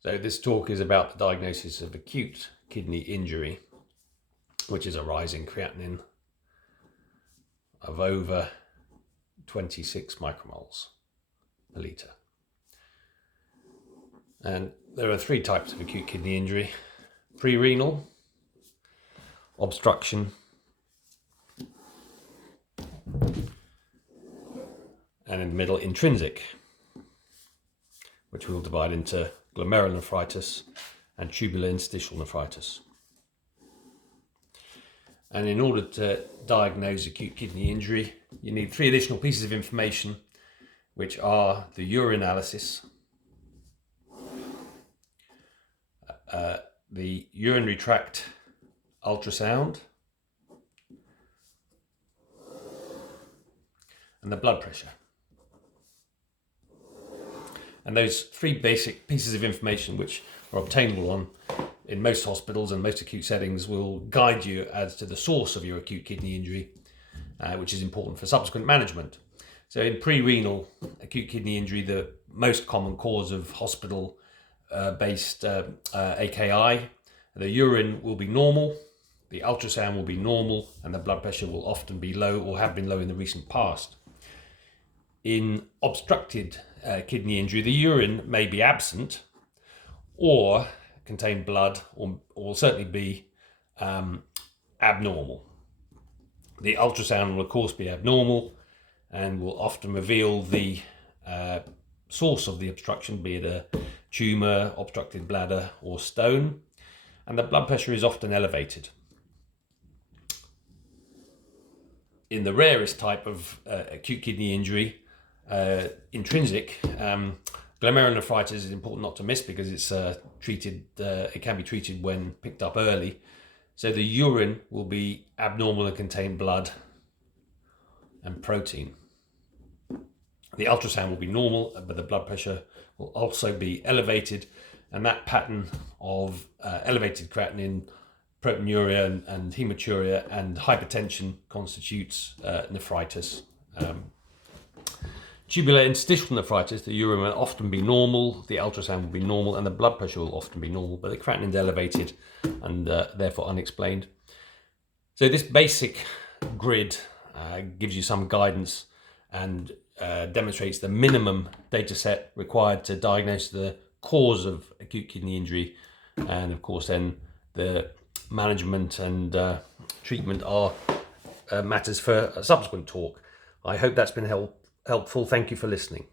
So this talk is about the diagnosis of acute kidney injury, which is a rise in creatinine of over 26 micromoles per litre. And there are three types of acute kidney injury: pre-renal, obstruction, and in the middle, intrinsic, which we'll divide into glomerulonephritis and tubular interstitial nephritis. And in order to diagnose acute kidney injury, you need three additional pieces of information, which are the urinalysis, the urinary tract ultrasound, and the blood pressure. And those three basic pieces of information, which are obtainable in most hospitals and most acute settings, will guide you as to the source of your acute kidney injury, which is important for subsequent management. So in pre-renal acute kidney injury, the most common cause of hospital-based AKI, the urine will be normal, the ultrasound will be normal, and the blood pressure will often be low or have been low in the recent past. In obstructed kidney injury, the urine may be absent or contain blood, or certainly be abnormal. The ultrasound will of course be abnormal and will often reveal the source of the obstruction, be it a tumour, obstructed bladder or stone, and the blood pressure is often elevated. In the rarest type of acute kidney injury, intrinsic, glomerulonephritis is important not to miss because it's treated. It can be treated when picked up early. So the urine will be abnormal and contain blood and protein. The ultrasound will be normal, but the blood pressure will also be elevated, and that pattern of elevated creatinine, proteinuria, and hematuria and hypertension constitutes nephritis. Tubular interstitial nephritis, the urine will often be normal, the ultrasound will be normal, and the blood pressure will often be normal, but the creatinine is elevated and therefore unexplained. So this basic grid gives you some guidance and demonstrates the minimum data set required to diagnose the cause of acute kidney injury, and of course then the management and treatment are matters for a subsequent talk. I hope that's been helpful. Thank you for listening.